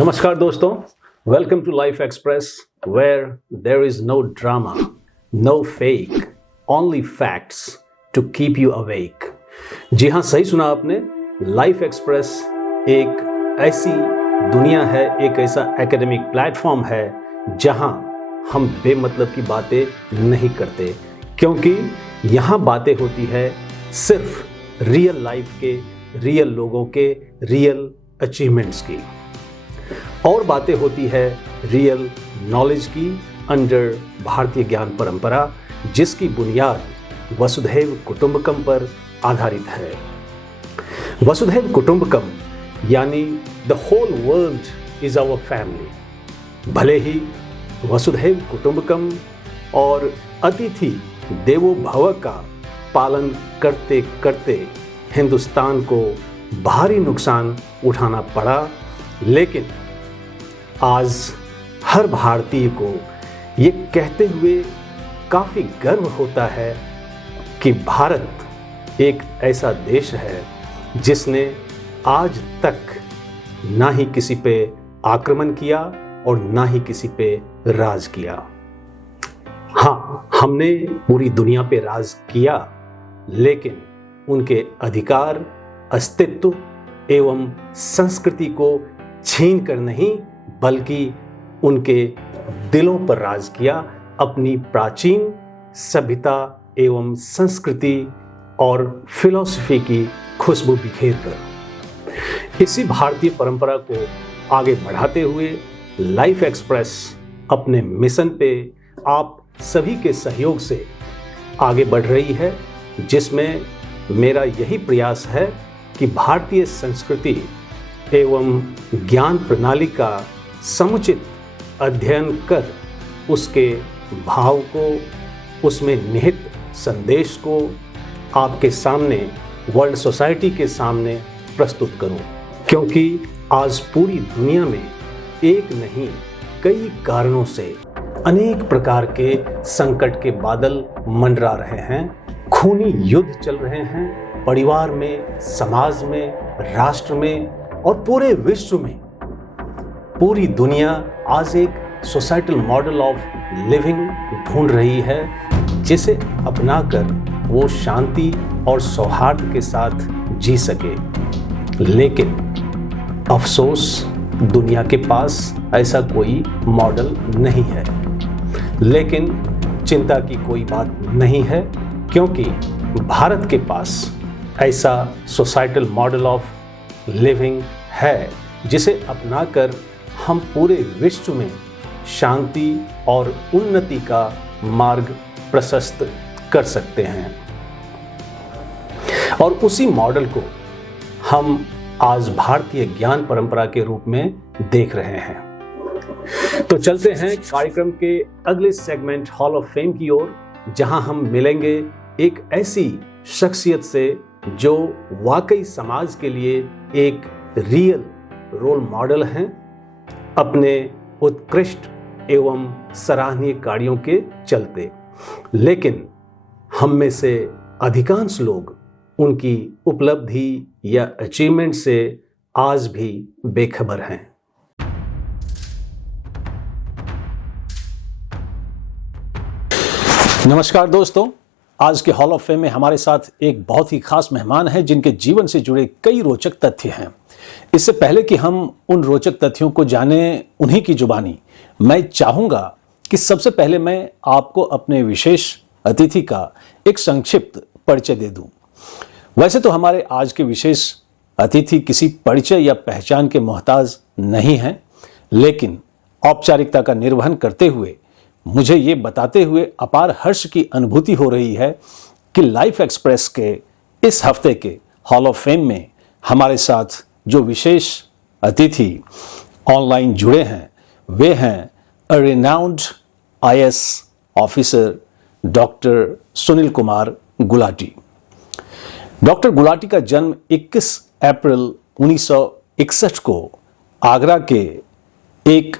नमस्कार दोस्तों, welcome to Life Express where there is no drama, no fake, only facts to keep you awake. जी हाँ, सही सुना आपने। लाइफ एक्सप्रेस एक ऐसी दुनिया है, एक ऐसा एकेडमिक प्लेटफॉर्म है जहाँ हम बेमतलब की बातें नहीं करते, क्योंकि यहाँ बातें होती है सिर्फ रियल लाइफ के, रियल लोगों के, रियल अचीवमेंट्स की, और बातें होती है रियल नॉलेज की अंडर भारतीय ज्ञान परंपरा, जिसकी बुनियाद वसुधैव कुटुंबकम पर आधारित है। वसुधैव कुटुंबकम यानी the whole world is our family. भले ही वसुधैव कुटुंबकम और अतिथि देवो भव का पालन करते करते हिंदुस्तान को भारी नुकसान उठाना पड़ा, लेकिन आज हर भारतीय को ये कहते हुए काफ़ी गर्व होता है कि भारत एक ऐसा देश है जिसने आज तक ना ही किसी पे आक्रमण किया और ना ही किसी पे राज किया। हाँ, हमने पूरी दुनिया पे राज किया, लेकिन उनके अधिकार, अस्तित्व एवं संस्कृति को छीन कर नहीं, बल्कि उनके दिलों पर राज किया, अपनी प्राचीन सभ्यता एवं संस्कृति और फिलॉसफी की खुशबू बिखेर कर। इसी भारतीय परंपरा को आगे बढ़ाते हुए लाइफ एक्सप्रेस अपने मिशन पे आप सभी के सहयोग से आगे बढ़ रही है, जिसमें मेरा यही प्रयास है कि भारतीय संस्कृति एवं ज्ञान प्रणाली का समुचित अध्ययन कर उसके भाव को, उसमें निहित संदेश को आपके सामने, वर्ल्ड सोसाइटी के सामने प्रस्तुत करूं, क्योंकि आज पूरी दुनिया में एक नहीं कई कारणों से अनेक प्रकार के संकट के बादल मंडरा रहे हैं। खूनी युद्ध चल रहे हैं परिवार में, समाज में, राष्ट्र में और पूरे विश्व में। पूरी दुनिया आज एक सोसाइटल मॉडल ऑफ लिविंग ढूंढ रही है, जिसे अपनाकर वो शांति और सौहार्द के साथ जी सके। लेकिन अफसोस, दुनिया के पास ऐसा कोई मॉडल नहीं है। लेकिन चिंता की कोई बात नहीं है, क्योंकि भारत के पास ऐसा सोसाइटल मॉडल ऑफ लिविंग है जिसे अपनाकर हम पूरे विश्व में शांति और उन्नति का मार्ग प्रशस्त कर सकते हैं। और उसी मॉडल को हम आज भारतीय ज्ञान परंपरा के रूप में देख रहे हैं। तो चलते हैं कार्यक्रम के अगले सेगमेंट हॉल ऑफ फेम की ओर, जहां हम मिलेंगे एक ऐसी शख्सियत से जो वाकई समाज के लिए एक रियल रोल मॉडल हैं, अपने उत्कृष्ट एवं सराहनीय कार्यों के चलते। लेकिन हम में से अधिकांश लोग उनकी उपलब्धि या अचीवमेंट से आज भी बेखबर हैं। नमस्कार दोस्तों, आज के हॉल ऑफ फेम में हमारे साथ एक बहुत ही खास मेहमान हैं, जिनके जीवन से जुड़े कई रोचक तथ्य हैं। इससे पहले कि हम उन रोचक तथ्यों को जानें उन्हीं की जुबानी, मैं चाहूंगा कि सबसे पहले मैं आपको अपने विशेष अतिथि का एक संक्षिप्त परिचय दे दूं। वैसे तो हमारे आज के विशेष अतिथि किसी परिचय या पहचान के मोहताज नहीं हैं, लेकिन औपचारिकता का निर्वहन करते हुए मुझे ये बताते हुए अपार हर्ष की अनुभूति हो रही है कि लाइफ एक्सप्रेस के इस हफ्ते के हॉल ऑफ फेम में हमारे साथ जो विशेष अतिथि ऑनलाइन जुड़े हैं, वे हैं अ renowned IAS officer doctor Sunil Kumar Gulati. Doctor Gulati का जन्म 21 अप्रैल 1961 को आगरा के एक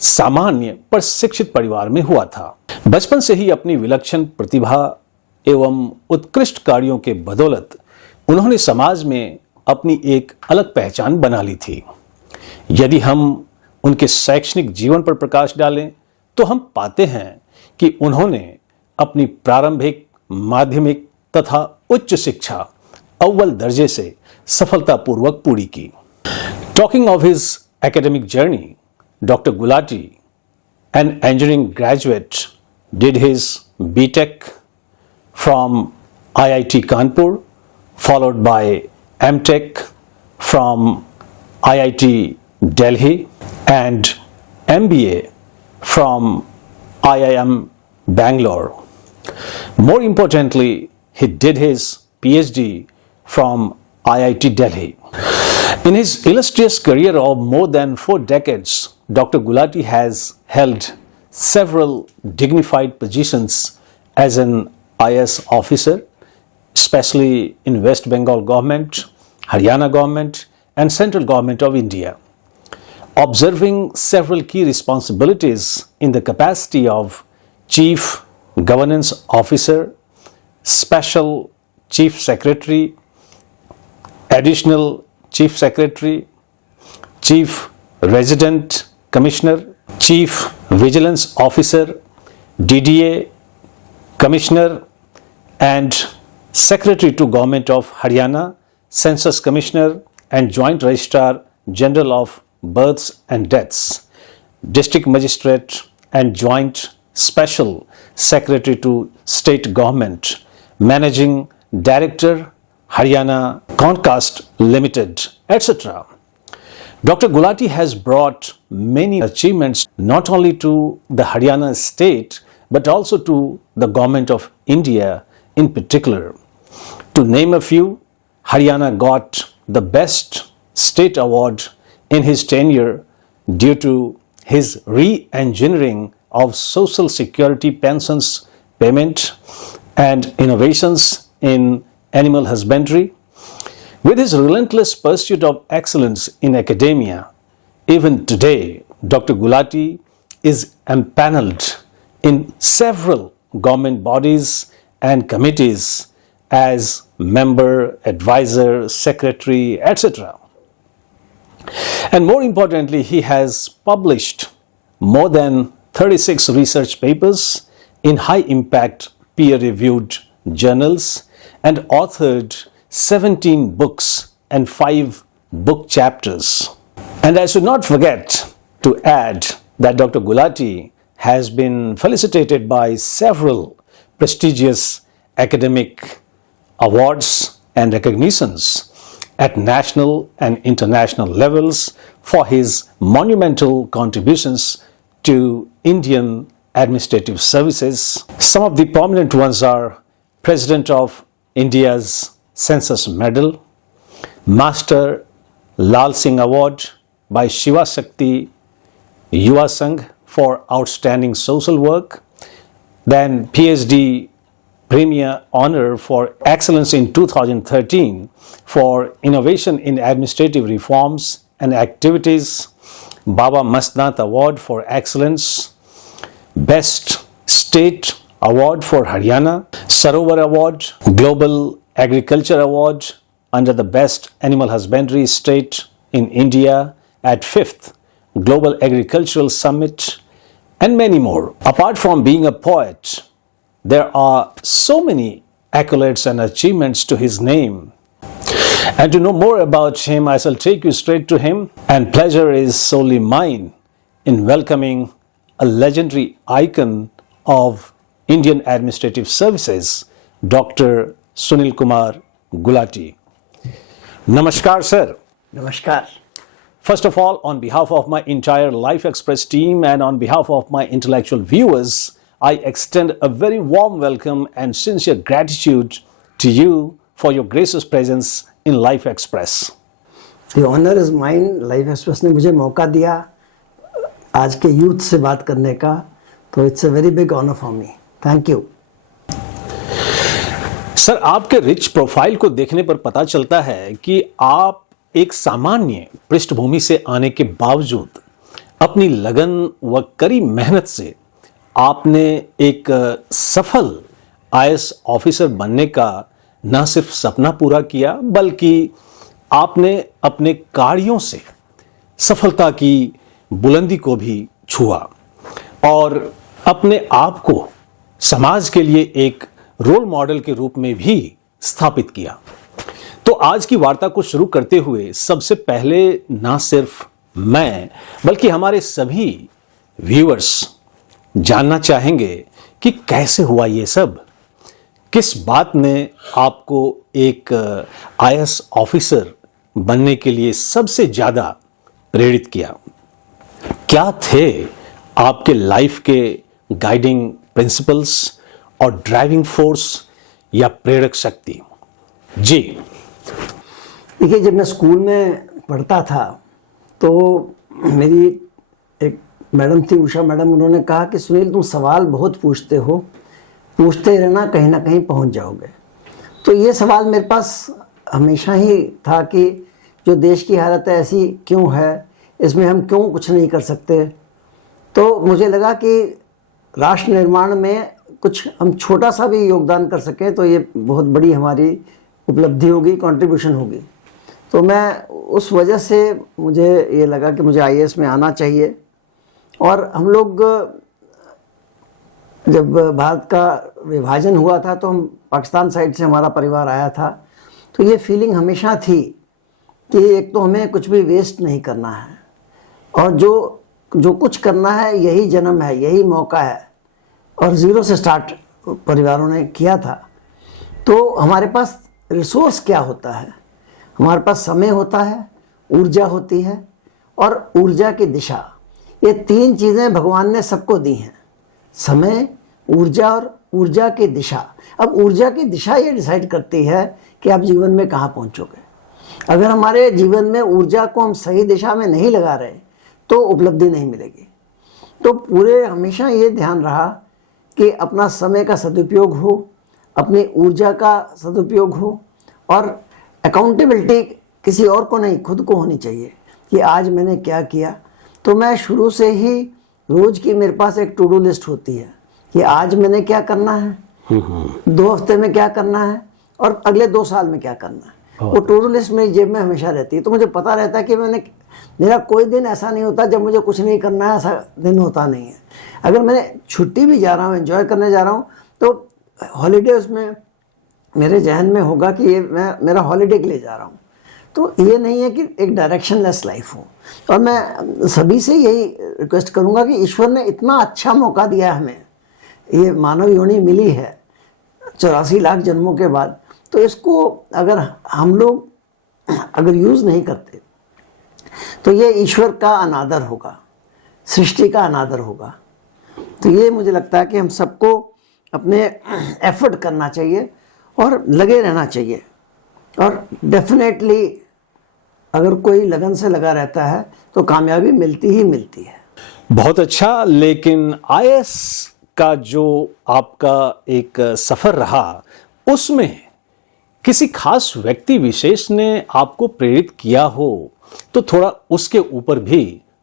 सामान्य पर शिक्षित परिवार में हुआ था। बचपन से ही अपनी विलक्षण प्रतिभा एवं उत्कृष्ट कार्यों के बदौलत उन्होंने समाज में अपनी एक अलग पहचान बना ली थी। यदि हम उनके शैक्षणिक जीवन पर प्रकाश डालें तो हम पाते हैं कि उन्होंने अपनी प्रारंभिक, माध्यमिक तथा उच्च शिक्षा अव्वल दर्जे से सफलतापूर्वक पूरी की। Talking of his academic journey, Dr. Gulati, an engineering graduate, did his B.Tech from IIT Kanpur, followed by M.Tech from IIT Delhi and MBA from IIM Bangalore. More importantly, he did his PhD from IIT Delhi. In his illustrious career of more than 4 decades, Dr. Gulati has held several dignified positions as an IAS officer, especially in West Bengal government, Haryana government and central government of India. Observing several key responsibilities in the capacity of Chief Governance Officer, Special Chief Secretary, Additional Chief Secretary, Chief Resident Commissioner, Chief Vigilance Officer, DDA Commissioner and Secretary to Government of Haryana, Census Commissioner and Joint Registrar General of Births and Deaths, District Magistrate and Joint Special Secretary to State Government, Managing Director Haryana Concast Limited, etc. Dr. Gulati has brought many achievements not only to the Haryana state but also to the government of India in particular. To name a few, Haryana got the Best State Award in his tenure due to his re-engineering of social security pensions payment and innovations in animal husbandry. With his relentless pursuit of excellence in academia, even today, Dr. Gulati is empaneled in several government bodies and committees as member, advisor, secretary, etc. And more importantly, he has published more than 36 research papers in high-impact peer-reviewed journals and authored 17 books and 5 book chapters. And I should not forget to add that Dr. Gulati has been felicitated by several prestigious academic awards and recognitions at national and international levels for his monumental contributions to Indian administrative services. Some of the prominent ones are President of India's Census Medal, Master Lal Singh Award by Shiva Shakti Yuva Sangh for outstanding social work, then PhD Premier Honor for Excellence in 2013 for Innovation in Administrative Reforms and Activities, Baba Mastnath Award for Excellence, Best State Award for Haryana, Sarovar Award, Global Agriculture Award under the Best Animal Husbandry State in India at 5th Global Agricultural Summit, and many more. Apart from being a poet, there are so many accolades and achievements to his name. And to know more about him, I shall take you straight to him. And pleasure is solely mine in welcoming a legendary icon of Indian Administrative Services, Dr. Sunil Kumar Gulati. Namaskar, sir. Namaskar. First of all, on behalf of my entire Life Express team and on behalf of my intellectual viewers, I extend a very warm welcome and sincere gratitude to you for your gracious presence in Life Express. The honor is mine. Life Express ने मुझे मौका दिया आज के youth से बात करने का, तो it's a very big honor for me. Thank you. Sir, आपके रिच प्रोफाइल को देखने पर पता चलता है कि आप एक सामान्य पृष्ठभूमि से आने के बावजूद अपनी लगन व कड़ी मेहनत से आपने एक सफल आईएएस ऑफिसर बनने का न सिर्फ सपना पूरा किया, बल्कि आपने अपने कार्यों से सफलता की बुलंदी को भी छुआ और अपने आप को समाज के लिए एक रोल मॉडल के रूप में भी स्थापित किया। तो आज की वार्ता को शुरू करते हुए सबसे पहले ना सिर्फ मैं बल्कि हमारे सभी व्यूअर्स जानना चाहेंगे कि कैसे हुआ ये सब, किस बात ने आपको एक आईएएस ऑफिसर बनने के लिए सबसे ज्यादा प्रेरित किया, क्या थे आपके लाइफ के गाइडिंग प्रिंसिपल्स और ड्राइविंग फोर्स या प्रेरक शक्ति? जी देखिए, जब मैं स्कूल में पढ़ता था तो मेरी एक मैडम थी, उषा मैडम, उन्होंने कहा कि सुनील, तुम सवाल बहुत पूछते हो, पूछते रहना, कहीं ना कहीं पहुंच जाओगे। तो ये सवाल मेरे पास हमेशा ही था कि जो देश की हालत है ऐसी क्यों है, इसमें हम क्यों कुछ नहीं कर सकते। तो मुझे लगा कि राष्ट्र निर्माण में कुछ हम छोटा सा भी योगदान कर सकें तो ये बहुत बड़ी हमारी उपलब्धि होगी, कंट्रीब्यूशन होगी। तो मैं उस वजह से मुझे ये लगा कि मुझे आईएएस में आना चाहिए। और हम लोग जब भारत का विभाजन हुआ था तो हम पाकिस्तान साइड से हमारा परिवार आया था, तो ये फीलिंग हमेशा थी कि एक तो हमें कुछ भी वेस्ट नहीं करना है और जो कुछ करना है यही जन्म है, यही मौका है। और ज़ीरो से स्टार्ट परिवारों ने किया था। तो हमारे पास रिसोर्स क्या होता है? हमारे पास समय होता है, ऊर्जा होती है और ऊर्जा की दिशा। ये तीन चीज़ें भगवान ने सबको दी हैं, समय, ऊर्जा और ऊर्जा की दिशा। अब ऊर्जा की दिशा ये डिसाइड करती है कि आप जीवन में कहाँ पहुँचोगे। अगर हमारे जीवन में ऊर्जा को हम सही दिशा में नहीं लगा रहे तो उपलब्धि नहीं मिलेगी। तो पूरे हमेशा ये ध्यान रहा कि अपना समय का सदुपयोग हो, अपनी ऊर्जा का सदुपयोग हो और अकाउंटेबिलिटी किसी और को नहीं, खुद को होनी चाहिए कि आज मैंने क्या किया। तो मैं शुरू से ही रोज़ की मेरे पास एक टू डू लिस्ट होती है कि आज मैंने क्या करना है, 2 हफ्ते में क्या करना है और अगले 2 साल में क्या करना है। वो टू डू लिस्ट मेरी जेब में हमेशा रहती है। तो मुझे पता रहता है कि मेरा कोई दिन ऐसा नहीं होता जब मुझे कुछ नहीं करना है, ऐसा दिन होता नहीं है। अगर मैंने छुट्टी भी जा रहा हूँ, एंजॉय करने जा रहा हूँ, तो हॉलीडे उसमें मेरे जहन में होगा कि ये मैं मेरा हॉलीडे के लिए जा रहा हूँ। तो ये नहीं है कि एक डायरेक्शनलेस लाइफ हो। और मैं सभी से यही रिक्वेस्ट करूँगा कि ईश्वर ने इतना अच्छा मौका दिया है हमें, ये मानव योनि मिली है 84 लाख जन्मों के बाद, तो इसको अगर हम लोग अगर यूज़ नहीं करते तो ये ईश्वर का अनादर होगा, सृष्टि का अनादर होगा। तो ये मुझे लगता है कि हम सबको अपने एफर्ट करना चाहिए और लगे रहना चाहिए। और डेफिनेटली अगर कोई लगन से लगा रहता है तो कामयाबी मिलती ही मिलती है। बहुत अच्छा। लेकिन आईएएस का जो आपका एक सफर रहा, उसमें किसी खास व्यक्ति विशेष ने आपको प्रेरित किया हो तो थोड़ा उसके ऊपर भी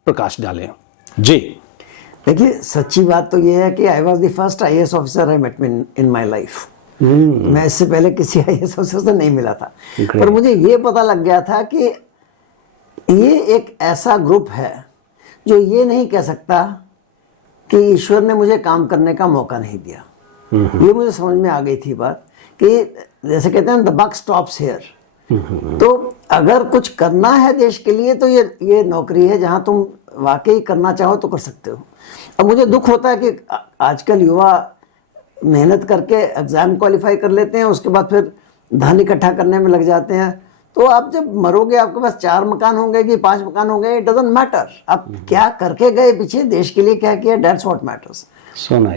प्रकाश डालें। जी देखिए, सच्ची बात तो ये है कि I was the first IAS officer I met in my life. मैं इससे पहले किसी आईएएस ऑफिसर से नहीं मिला था। पर मुझे ये पता लग गया था कि ये एक ऐसा ग्रुप है जो ये नहीं कह सकता कि ईश्वर ने मुझे काम करने का मौका नहीं दिया। ये मुझे समझ में आ गई थी बात कि जैसे कहते हैं द बक स्टॉप्स हियर। तो अगर कुछ करना है देश के लिए तो ये नौकरी है जहां तुम वाकई करना चाहो तो कर सकते हो। अब मुझे दुख होता है कि आजकल युवा मेहनत करके एग्जाम क्वालिफाई कर लेते हैं, उसके बाद फिर धन इकट्ठा करने में लग जाते हैं। तो आप जब मरोगे आपके पास 4 मकान होंगे कि 5 मकान होंगे, इट डजंट मैटर। आप क्या करके गए पीछे, देश के लिए क्या किया, दैट्स व्हाट मैटर्स।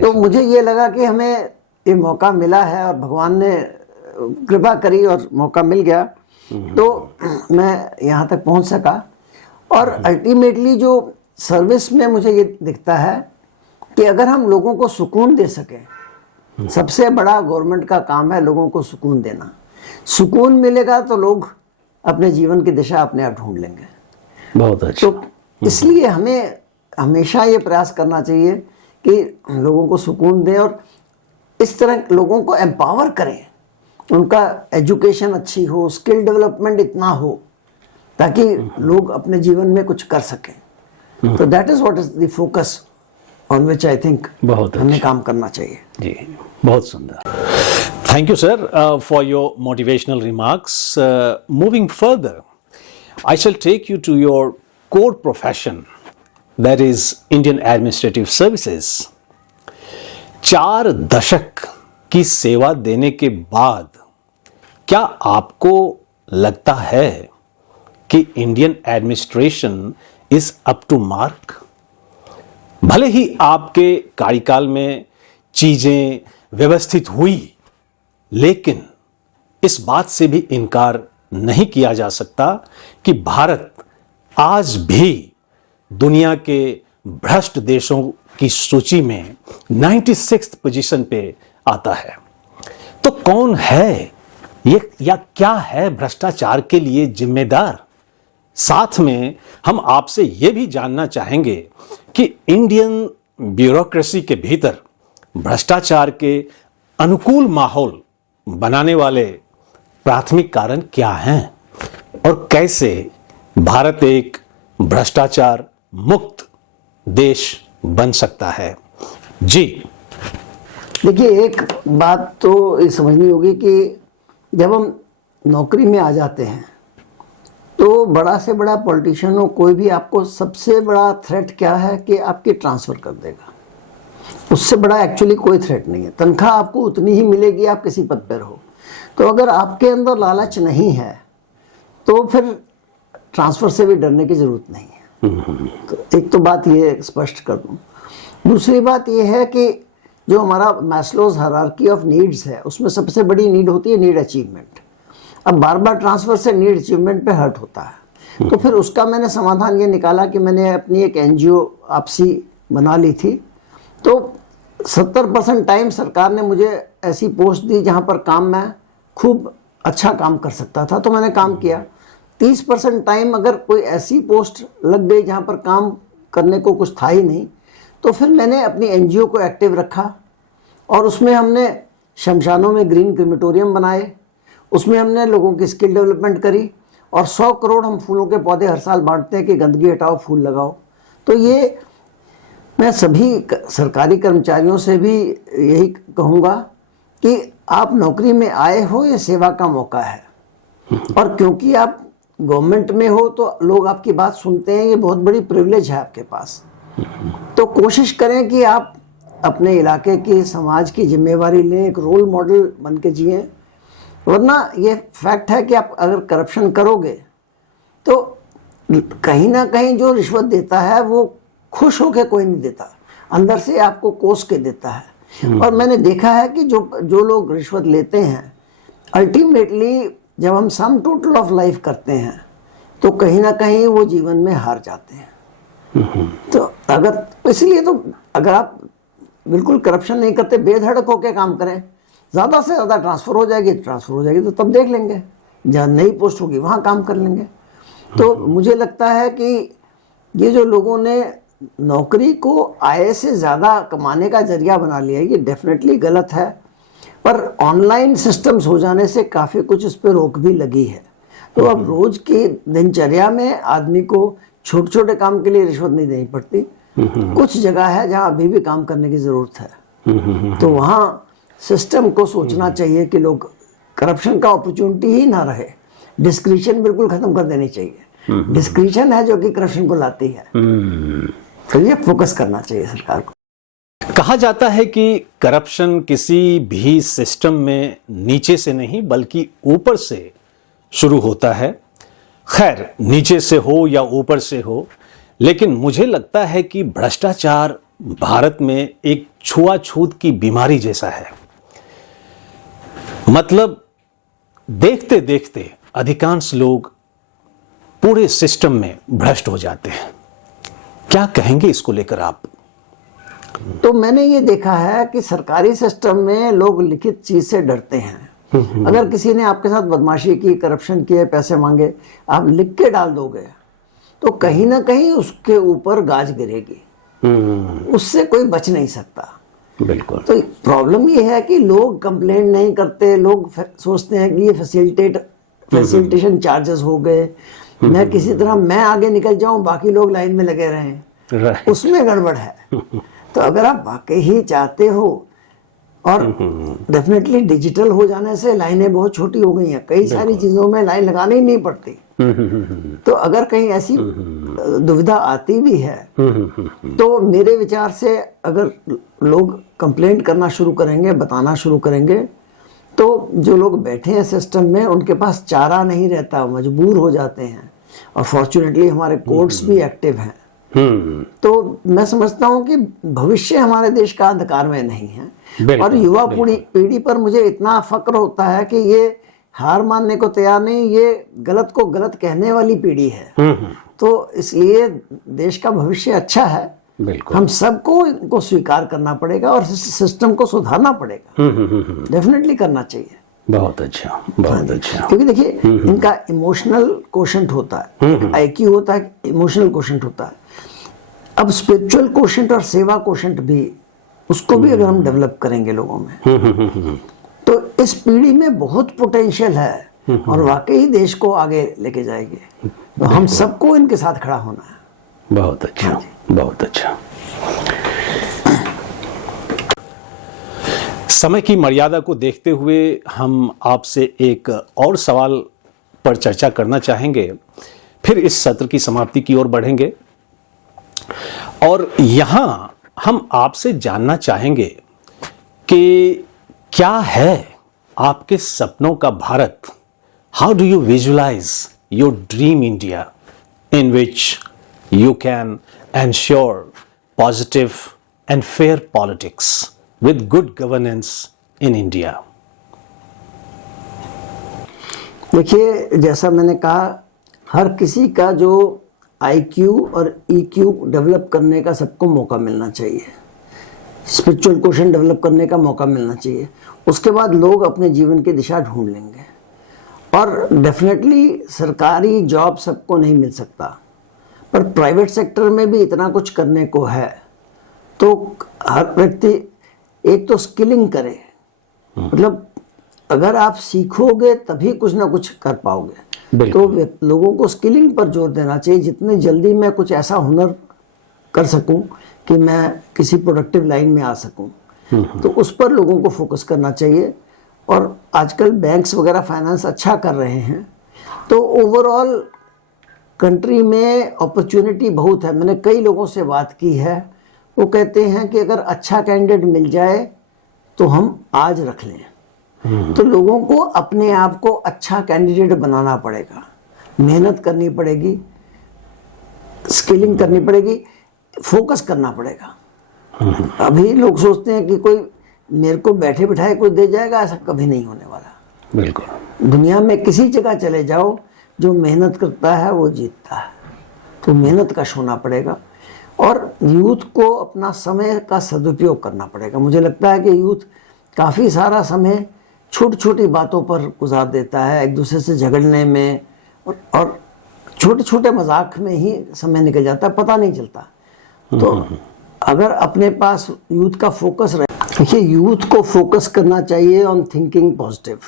तो मुझे ये लगा कि हमें ये मौका मिला है और भगवान ने कृपा करी और मौका मिल गया, तो मैं यहाँ तक पहुँच सका। और अल्टीमेटली जो सर्विस में मुझे ये दिखता है कि अगर हम लोगों को सुकून दे सकें, सबसे बड़ा गवर्नमेंट का काम है लोगों को सुकून देना। सुकून मिलेगा तो लोग अपने जीवन की दिशा अपने आप ढूंढ लेंगे। बहुत अच्छा। तो इसलिए हमें हमेशा ये प्रयास करना चाहिए कि लोगों को सुकून दें और इस तरह लोगों को एम्पावर करें, उनका एजुकेशन अच्छी हो, स्किल डेवलपमेंट इतना हो ताकि लोग अपने जीवन में कुछ कर सकें। तो that is what is the focus on which I think बहुत हमें काम करना चाहिए। जी, बहुत सुंदर। Thank you sir for your motivational remarks. Moving further, I shall take you to your core profession, that is Indian Administrative Services. 4 दशक की सेवा देने के बाद क्या आपको लगता है कि Indian administration is up to mark? भले ही आपके कार्यकाल में चीजें व्यवस्थित हुई, लेकिन इस बात से भी इनकार नहीं किया जा सकता कि भारत आज भी दुनिया के भ्रष्ट देशों की सूची में 96th पोजीशन पे आता है। तो कौन है ये या क्या है भ्रष्टाचार के लिए जिम्मेदार? साथ में हम आपसे ये भी जानना चाहेंगे कि इंडियन ब्यूरोक्रेसी के भीतर भ्रष्टाचार के अनुकूल माहौल बनाने वाले प्राथमिक कारण क्या हैं और कैसे भारत एक भ्रष्टाचार मुक्त देश बन सकता है? जी देखिए, एक बात तो ये समझनी होगी कि जब हम नौकरी में आ जाते हैं तो बड़ा से बड़ा पॉलिटिशियन हो कोई भी, आपको सबसे बड़ा थ्रेट क्या है कि आपकी ट्रांसफ़र कर देगा। उससे बड़ा एक्चुअली कोई थ्रेट नहीं है। तनख्वाह आपको उतनी ही मिलेगी आप किसी पद पर हो। तो अगर आपके अंदर लालच नहीं है तो फिर ट्रांसफ़र से भी डरने की ज़रूरत नहीं है। तो एक तो बात ये स्पष्ट कर दूँ। दूसरी बात ये है कि जो हमारा मैस्लोज हायरार्की ऑफ नीड्स है उसमें सबसे बड़ी नीड होती है नीड अचीवमेंट। अब बार बार ट्रांसफ़र से नीड अचीवमेंट पे हर्ट होता है। तो फिर उसका मैंने समाधान ये निकाला कि मैंने अपनी एक NGO आपसी बना ली थी। तो 70% टाइम सरकार ने मुझे ऐसी पोस्ट दी जहाँ पर काम मैं खूब अच्छा काम कर सकता था, तो मैंने काम किया। 30% टाइम अगर कोई ऐसी पोस्ट लग गई जहाँ पर काम करने को कुछ था ही नहीं, तो फिर मैंने अपनी NGO को एक्टिव रखा और उसमें हमने शमशानों में ग्रीन क्रीमेटोरियम बनाए, उसमें हमने लोगों की स्किल डेवलपमेंट करी और 100 करोड़ हम फूलों के पौधे हर साल बांटते हैं कि गंदगी हटाओ फूल लगाओ। तो ये मैं सभी सरकारी कर्मचारियों से भी यही कहूँगा कि आप नौकरी में आए हो, ये सेवा का मौका है। और क्योंकि आप गवर्नमेंट में हो तो लोग आपकी बात सुनते हैं, ये बहुत बड़ी प्रिविलेज है आपके पास। तो कोशिश करें कि आप अपने इलाके की समाज की जिम्मेवारी लें, एक रोल मॉडल बन के जिए। वरना ये फैक्ट है कि आप अगर करप्शन करोगे तो कहीं ना कहीं जो रिश्वत देता है वो खुश होकर कोई नहीं देता, अंदर से आपको कोस के देता है। और मैंने देखा है कि जो लोग रिश्वत लेते हैं अल्टीमेटली जब हम सम टोटल ऑफ लाइफ करते हैं तो कहीं ना कहीं वो जीवन में हार जाते हैं। तो इसलिए तो अगर आप बिल्कुल करप्शन नहीं करते, बेधड़क होकर काम करें, ज़्यादा से ज़्यादा ट्रांसफ़र हो जाएगी तो तब देख लेंगे, जहाँ नई पोस्ट होगी वहाँ काम कर लेंगे। तो मुझे लगता है कि ये जो लोगों ने नौकरी को आय से ज़्यादा कमाने का जरिया बना लिया है, ये डेफिनेटली गलत है। पर ऑनलाइन सिस्टम्स हो जाने से काफ़ी कुछ इस पर रोक भी लगी है। तो अब रोज़ की दिनचर्या में आदमी को छोटे छोटे काम के लिए रिश्वत नहीं देनी पड़ती। कुछ जगह है जहाँ अभी भी काम करने की ज़रूरत है, तो वहाँ सिस्टम को सोचना चाहिए कि लोग करप्शन का अपॉर्चुनिटी ही ना रहे। डिस्क्रिशन बिल्कुल ख़त्म कर देनी चाहिए। डिस्क्रिशन है जो कि करप्शन को लाती है। तो ये फोकस करना चाहिए सरकार को। कहा जाता है कि करप्शन किसी भी सिस्टम में नीचे से नहीं बल्कि ऊपर से शुरू होता है। खैर, नीचे से हो या ऊपर से हो, लेकिन मुझे लगता है कि भ्रष्टाचार भारत में एक छुआछूत की बीमारी जैसा है। मतलब देखते देखते अधिकांश लोग पूरे सिस्टम में भ्रष्ट हो जाते हैं। क्या कहेंगे इसको लेकर आप? तो मैंने ये देखा है कि सरकारी सिस्टम में लोग लिखित चीज से डरते हैं। अगर किसी ने आपके साथ बदमाशी की, करप्शन किए, पैसे मांगे, आप लिख के डाल दोगे तो कहीं ना कहीं उसके ऊपर गाज गिरेगी, उससे कोई बच नहीं सकता। बिल्कुल। तो प्रॉब्लम ये है कि लोग कंप्लेंट नहीं करते। लोग सोचते हैं कि ये फैसिलिटेशन चार्जेस हो गए, मैं किसी तरह मैं आगे निकल जाऊं, बाकी लोग लाइन में लगे रहें। Right. उसमें गड़बड़ है। तो अगर आप वाकई ही चाहते हो, और डेफिनेटली डिजिटल हो जाने से लाइनें बहुत छोटी हो गई हैं, कई सारी चीजों में लाइन लगानी ही नहीं पड़ती। तो अगर कहीं ऐसी दुविधा आती भी है तो मेरे विचार से अगर लोग कंप्लेंट करना शुरू करेंगे, बताना शुरू करेंगे, तो जो लोग बैठे हैं सिस्टम में उनके पास चारा नहीं रहता, मजबूर हो जाते हैं। और फॉर्चुनेटली हमारे कोर्ट्स भी एक्टिव हैं। तो मैं समझता हूं कि भविष्य हमारे देश का अंधकार में नहीं है। और युवा पीढ़ी पर मुझे इतना फक्र होता है कि ये हार मानने को तैयार नहीं, ये गलत को गलत कहने वाली पीढ़ी है। तो इसलिए देश का भविष्य अच्छा है। हम सबको इनको स्वीकार करना पड़ेगा और सिस्टम को सुधारना पड़ेगा। डेफिनेटली करना चाहिए। बहुत अच्छा, बहुत अच्छा। क्योंकि देखिए इनका इमोशनल कोशेंट होता है, आईक्यू होता है, इमोशनल कोशेंट होता है। अब स्पिरिचुअल कोशेंट और सेवा कोशेंट भी, उसको भी अगर हम डेवलप करेंगे लोगों में, तो इस पीढ़ी में बहुत पोटेंशियल है और वाकई ही देश को आगे लेके जाएगी। तो हम सबको इनके साथ खड़ा होना है। बहुत अच्छा, बहुत अच्छा। समय की मर्यादा को देखते हुए हम आपसे एक और सवाल पर चर्चा करना चाहेंगे, फिर इस सत्र की समाप्ति की ओर बढ़ेंगे। और यहां हम आपसे जानना चाहेंगे कि क्या है आपके सपनों का Bharat? How do you visualize your dream India in which you can ensure positive and fair politics with good governance in India? देखिए, जैसा मैंने कहा, हर किसी का जो आईक्यू और ईक्यू डेवलप करने का सबको मौका मिलना चाहिए, स्पिरिचुअल क्वेश्चन डेवलप करने का मौका मिलना चाहिए। उसके बाद लोग अपने जीवन की दिशा ढूंढ लेंगे। और डेफिनेटली सरकारी जॉब सबको नहीं मिल सकता, पर प्राइवेट सेक्टर में भी इतना कुछ करने को है। तो हर व्यक्ति एक तो स्किलिंग करे, मतलब अगर आप सीखोगे तभी कुछ ना कुछ कर पाओगे। तो लोगों को स्किलिंग पर जोर देना चाहिए। जितनी जल्दी मैं कुछ ऐसा हुनर कर सकूं कि मैं किसी प्रोडक्टिव लाइन में आ सकूं, तो उस पर लोगों को फोकस करना चाहिए। और आजकल बैंक्स वगैरह फाइनेंस अच्छा कर रहे हैं, तो ओवरऑल कंट्री में अपॉर्चुनिटी बहुत है। मैंने कई लोगों से बात की है, वो कहते हैं कि अगर अच्छा कैंडिडेट मिल जाए तो हम आज रख लें। तो लोगों को अपने आप को अच्छा कैंडिडेट बनाना पड़ेगा, मेहनत करनी पड़ेगी, स्किलिंग करनी पड़ेगी, फोकस करना पड़ेगा। अभी लोग सोचते हैं कि कोई मेरे को बैठे बिठाए कोई दे जाएगा, ऐसा कभी नहीं होने वाला। बिल्कुल। दुनिया में किसी जगह चले जाओ, जो मेहनत करता है वो जीतता है। तो मेहनत का होना पड़ेगा और यूथ को अपना समय का सदुपयोग करना पड़ेगा। मुझे लगता है कि यूथ काफ़ी सारा समय छोटी छोटी बातों पर गुजार देता है, एक दूसरे से झगड़ने में और छोटे छोटे मजाक में ही समय निकल जाता है, पता नहीं चलता। तो अगर अपने पास यूथ का फोकस रहे, देखिए यूथ को फोकस करना चाहिए ऑन थिंकिंग पॉजिटिव।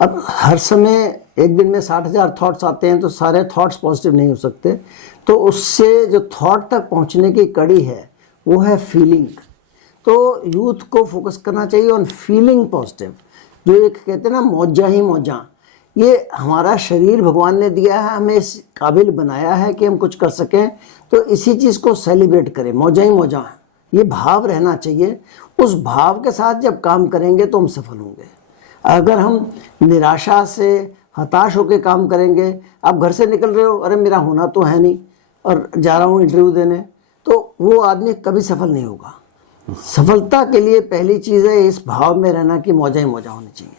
अब हर समय एक दिन में 60,000 थॉट्स आते हैं, तो सारे थॉट्स पॉजिटिव नहीं हो सकते। तो उससे जो थॉट तक पहुंचने की कड़ी है वो है फीलिंग। तो यूथ को फोकस करना चाहिए ऑन फीलिंग पॉजिटिव। जो एक कहते हैं ना, मौजा ही मौजा, ये हमारा शरीर भगवान ने दिया है, हमें इस काबिल बनाया है कि हम कुछ कर सकें। तो इसी चीज़ को सेलिब्रेट करें, मौजा ही मौजा, ये भाव रहना चाहिए। उस भाव के साथ जब काम करेंगे तो हम सफल होंगे। अगर हम निराशा से हताश होकर काम करेंगे, आप घर से निकल रहे हो, अरे मेरा होना तो है नहीं और जा रहा हूँ इंटरव्यू देने, तो वो आदमी कभी सफल नहीं होगा। सफलता के लिए पहली चीज़ है इस भाव में रहना कि मौजा ही मौजा होनी चाहिए।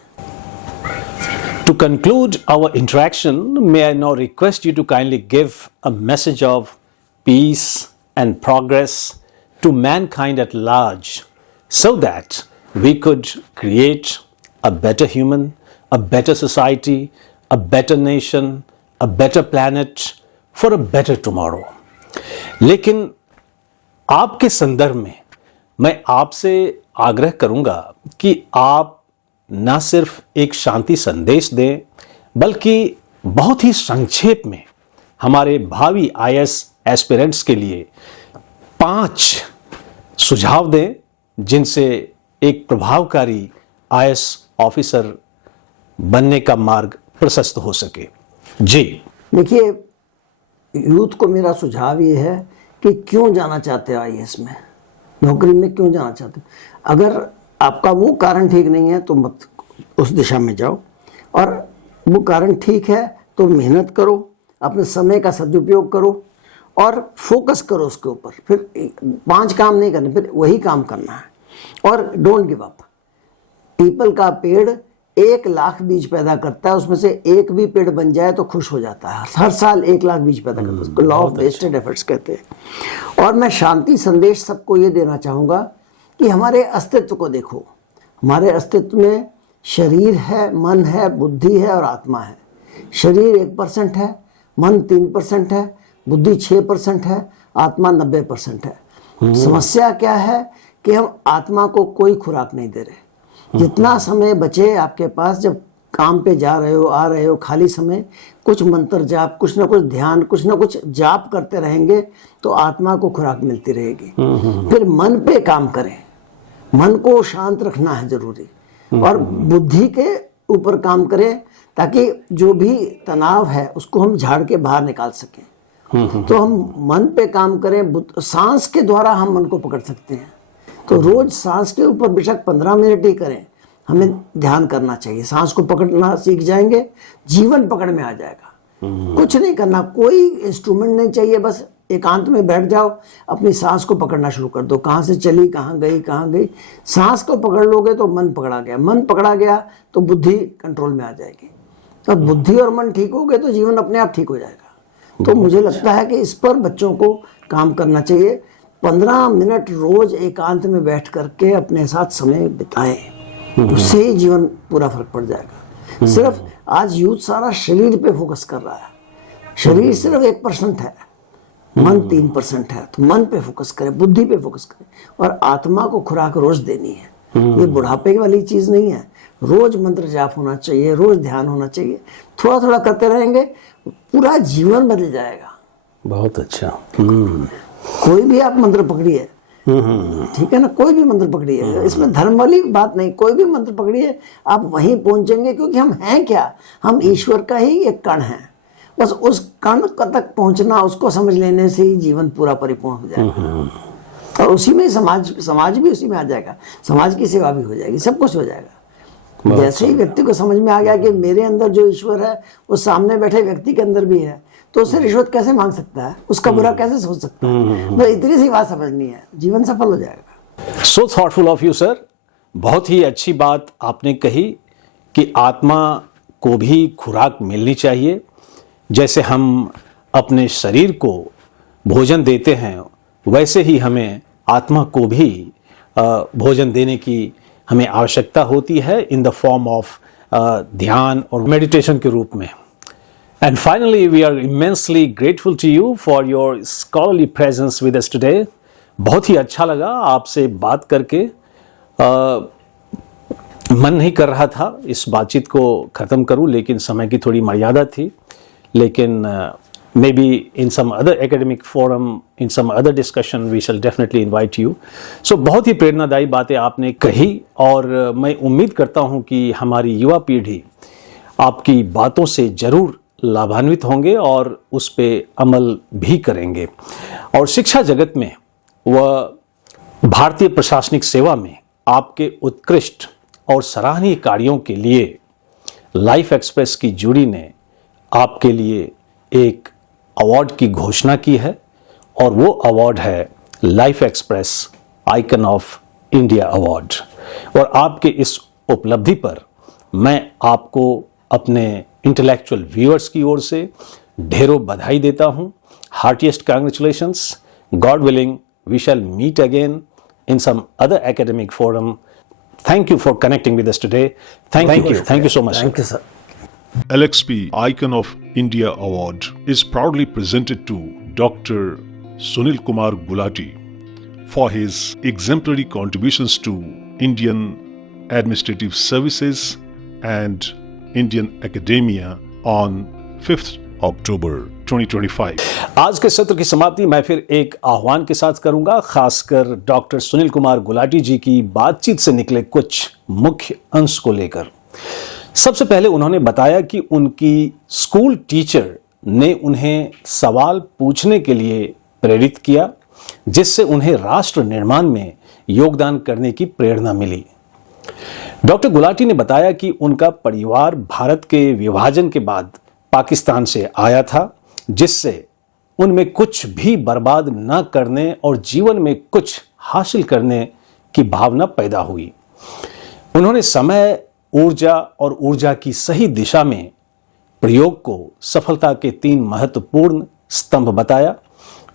To conclude our interaction, may I now request you to kindly give a message of peace and progress to mankind at large, so that we could create a better human, a better society, a better nation, a better planet for a better tomorrow. लेकिन आपके संदर्भ में मैं आपसे आग्रह करूंगा कि आप न सिर्फ एक शांति संदेश दें, बल्कि बहुत ही संक्षेप में हमारे भावी IAS एस्पिरेंट्स के लिए 5 सुझाव दें जिनसे एक प्रभावकारी आईएएस ऑफिसर बनने का मार्ग प्रशस्त हो सके। जी देखिए, यूथ को मेरा सुझाव ये है कि क्यों जाना चाहते हो आईएएस में, नौकरी में क्यों जाना चाहते हो। अगर आपका वो कारण ठीक नहीं है तो मत उस दिशा में जाओ, और वो कारण ठीक है तो मेहनत करो, अपने समय का सदुपयोग करो और फोकस करो उसके ऊपर। फिर 5 काम नहीं करने, फिर वही काम करना है। और डोंट गिव अप। पीपल का पेड़ 1 लाख बीज पैदा करता है, उसमें से एक भी पेड़ बन जाए तो खुश हो जाता है। हर साल 1 लाख बीज पैदा करता है, उसको लॉ ऑफ वेस्टेड एफर्ट्स कहते हैं। और मैं शांति संदेश सबको ये देना चाहूँगा कि हमारे अस्तित्व को देखो। हमारे अस्तित्व में शरीर है, मन है, बुद्धि है और आत्मा है। शरीर 1% है, मन 3% है, बुद्धि 6% है, आत्मा 90% है। समस्या क्या है कि हम आत्मा को कोई खुराक नहीं दे रहे। जितना समय बचे आपके पास, जब काम पे जा रहे हो, आ रहे हो, खाली समय कुछ मंत्र जाप, कुछ ना कुछ ध्यान, कुछ ना कुछ जाप करते रहेंगे तो आत्मा को खुराक मिलती रहेगी। फिर मन पे काम करें, मन को शांत रखना है जरूरी, और बुद्धि के ऊपर काम करें ताकि जो भी तनाव है उसको हम झाड़ के बाहर निकाल सकें। तो हम मन पे काम करें, सांस के द्वारा हम मन को पकड़ सकते हैं। तो रोज सांस के ऊपर बेशक 15 मिनट ही करें, हमें ध्यान करना चाहिए। सांस को पकड़ना सीख जाएंगे, जीवन पकड़ में आ जाएगा। कुछ नहीं करना, कोई इंस्ट्रूमेंट नहीं चाहिए, बस एकांत में बैठ जाओ, अपनी सांस को पकड़ना शुरू कर दो। कहाँ से चली, कहाँ गई। सांस को पकड़ लोगे तो मन पकड़ा गया, मन पकड़ा गया तो बुद्धि कंट्रोल में आ जाएगी। अब बुद्धि और मन ठीक हो गए तो जीवन अपने आप ठीक हो जाएगा। तो मुझे लगता है कि इस पर बच्चों को काम करना चाहिए। 15 मिनट रोज एकांत में बैठ करके अपने साथ समय बिताएं, उससे ही जीवन पूरा फर्क पड़ जाएगा। सिर्फ आज यूथ सारा शरीर पे फोकस कर रहा है। शरीर सिर्फ 1% है, मन 3% है। तो मन पे फोकस करें, बुद्धि पे फोकस करें, और आत्मा को खुराक रोज देनी है। ये बुढ़ापे वाली चीज नहीं है। रोज मंत्र जाप होना चाहिए, रोज ध्यान होना चाहिए। थोड़ा थोड़ा करते रहेंगे, पूरा जीवन बदल जाएगा। बहुत अच्छा। कोई भी आप मंत्र पकड़िए, ठीक है ना, कोई भी मंत्र पकड़िए, इसमें धर्म वाली बात नहीं, कोई भी मंत्र पकड़िए, आप वहीं पहुंचेंगे। क्योंकि हम हैं क्या, हम ईश्वर का ही एक कण है। बस उस कण तक पहुंचना, उसको समझ लेने से ही जीवन पूरा परिपूर्ण हो जाएगा। और उसी में समाज भी उसी में आ जाएगा, समाज की सेवा भी हो जाएगी, सब कुछ हो जाएगा। जैसे ही व्यक्ति को समझ में आ गया कि मेरे अंदर जो ईश्वर है वो सामने बैठे व्यक्ति के अंदर भी है, तो उससे रिश्वत कैसे मांग सकता है, उसका बुरा कैसे सोच सकता है। तो इतनी सी बात समझनी है, जीवन सफल हो जाएगा। सो थॉटफुल ऑफ यू सर। बहुत ही अच्छी बात आपने कही कि आत्मा को भी खुराक मिलनी चाहिए। जैसे हम अपने शरीर को भोजन देते हैं, वैसे ही हमें आत्मा को भी भोजन देने की हमें आवश्यकता होती है, इन द फॉर्म ऑफ ध्यान और मेडिटेशन के रूप में। And finally, we are immensely grateful to you for your scholarly presence with us today. बहुत ही अच्छा लगा आपसे बात करके। मन नहीं कर रहा था इस बातचीत को ख़त्म करूं, लेकिन समय की थोड़ी मर्यादा थी। लेकिन maybe in some other academic forum, in some other discussion, we shall definitely invite you. So बहुत ही प्रेरणादायी बातें आपने कही, और मैं उम्मीद करता हूं कि हमारी युवा पीढ़ी आपकी बातों से ज़रूर लाभान्वित होंगे और उस पे अमल भी करेंगे। और शिक्षा जगत में व भारतीय प्रशासनिक सेवा में आपके उत्कृष्ट और सराहनीय कार्यों के लिए लाइफ एक्सप्रेस की जूरी ने आपके लिए एक अवार्ड की घोषणा की है, और वो अवार्ड है life express icon of India award. और आपके इस उपलब्धि पर मैं आपको अपने इंटेलेक्चुअल व्यूअर्स की ओर से ढेरों बधाई देता हूं। Heartiest congratulations. God willing we shall meet again in some other academic forum. Thank you for connecting with us today. Thank you so much. Thank you sir. LXP Icon of India Award is proudly presented to Dr. Sunil Kumar Gulati for his exemplary contributions to Indian administrative services and Indian academia on 5th October 2025. आज के सत्र की समाप्ति मैं फिर एक आह्वान के साथ करूंगा, खासकर डॉक्टर सुनील कुमार गुलाटी जी की बातचीत से निकले कुछ मुख्य अंश को लेकर। सबसे पहले उन्होंने बताया कि उनकी स्कूल टीचर ने उन्हें सवाल पूछने के लिए प्रेरित किया, जिससे उन्हें राष्ट्र निर्माण में योगदान करने की प्रेरणा मिली। डॉक्टर गुलाटी ने बताया कि उनका परिवार भारत के विभाजन के बाद पाकिस्तान से आया था, जिससे उनमें कुछ भी बर्बाद न करने और जीवन में कुछ हासिल करने की भावना पैदा हुई। उन्होंने समय, ऊर्जा और ऊर्जा की सही दिशा में प्रयोग को सफलता के 3 महत्वपूर्ण स्तंभ बताया।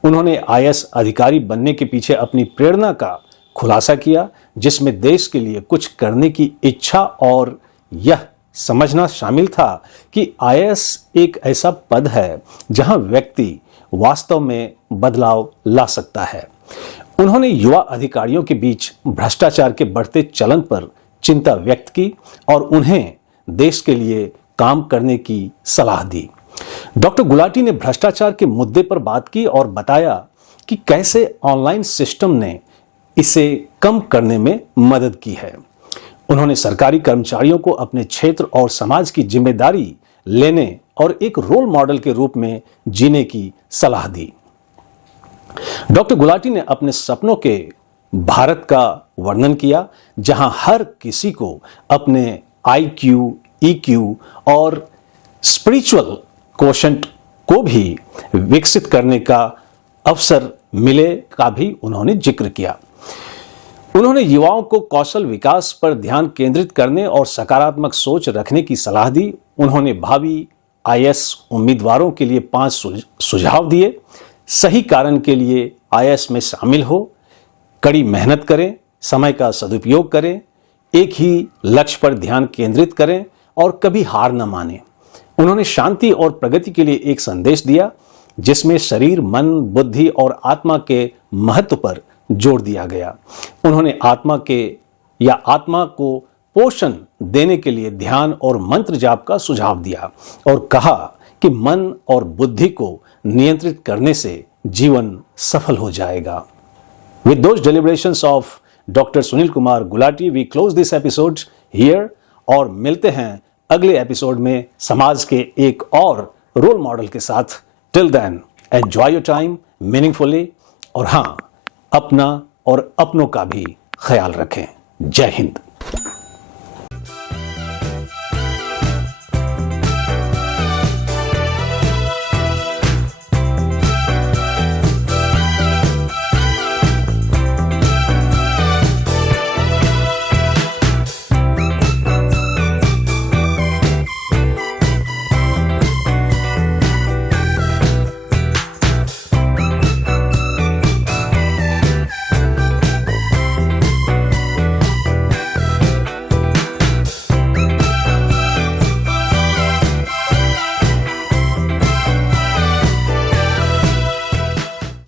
उन्होंने IAS अधिकारी बनने के पीछे अपनी प्रेरणा का खुलासा किया, जिसमें देश के लिए कुछ करने की इच्छा और यह समझना शामिल था कि IAS एक ऐसा पद है जहां व्यक्ति वास्तव में बदलाव ला सकता है। उन्होंने युवा अधिकारियों के बीच भ्रष्टाचार के बढ़ते चलन पर चिंता व्यक्त की और उन्हें देश के लिए काम करने की सलाह दी। डॉक्टर गुलाटी ने भ्रष्टाचार के मुद्दे पर बात की और बताया कि कैसे ऑनलाइन सिस्टम ने इसे कम करने में मदद की है। उन्होंने सरकारी कर्मचारियों को अपने क्षेत्र और समाज की जिम्मेदारी लेने और एक रोल मॉडल के रूप में जीने की सलाह दी। डॉक्टर गुलाटी ने अपने सपनों के भारत का वर्णन किया, जहां हर किसी को अपने IQ, EQ और स्पिरिचुअल कोशेंट को भी विकसित करने का अवसर मिले का भी उन्होंने जिक्र किया। उन्होंने युवाओं को कौशल विकास पर ध्यान केंद्रित करने और सकारात्मक सोच रखने की सलाह दी। उन्होंने भावी IAS उम्मीदवारों के लिए 5 सुझाव दिए। सही कारण के लिए IAS में शामिल हो, कड़ी मेहनत करें, समय का सदुपयोग करें, एक ही लक्ष्य पर ध्यान केंद्रित करें और कभी हार न मानें। उन्होंने शांति और प्रगति के लिए एक संदेश दिया, जिसमें शरीर, मन, बुद्धि और आत्मा के महत्व पर जोर दिया गया। उन्होंने आत्मा को पोषण देने के लिए ध्यान और मंत्र जाप का सुझाव दिया और कहा कि मन और बुद्धि को नियंत्रित करने से जीवन सफल हो जाएगा। With those deliberations of Dr. Sunil Kumar Gulati, we close this episode here और मिलते हैं अगले एपिसोड में समाज के एक और रोल मॉडल के साथ। Till then, enjoy your time meaningfully और हाँ, अपना और अपनों का भी ख्याल रखें। जय हिंद।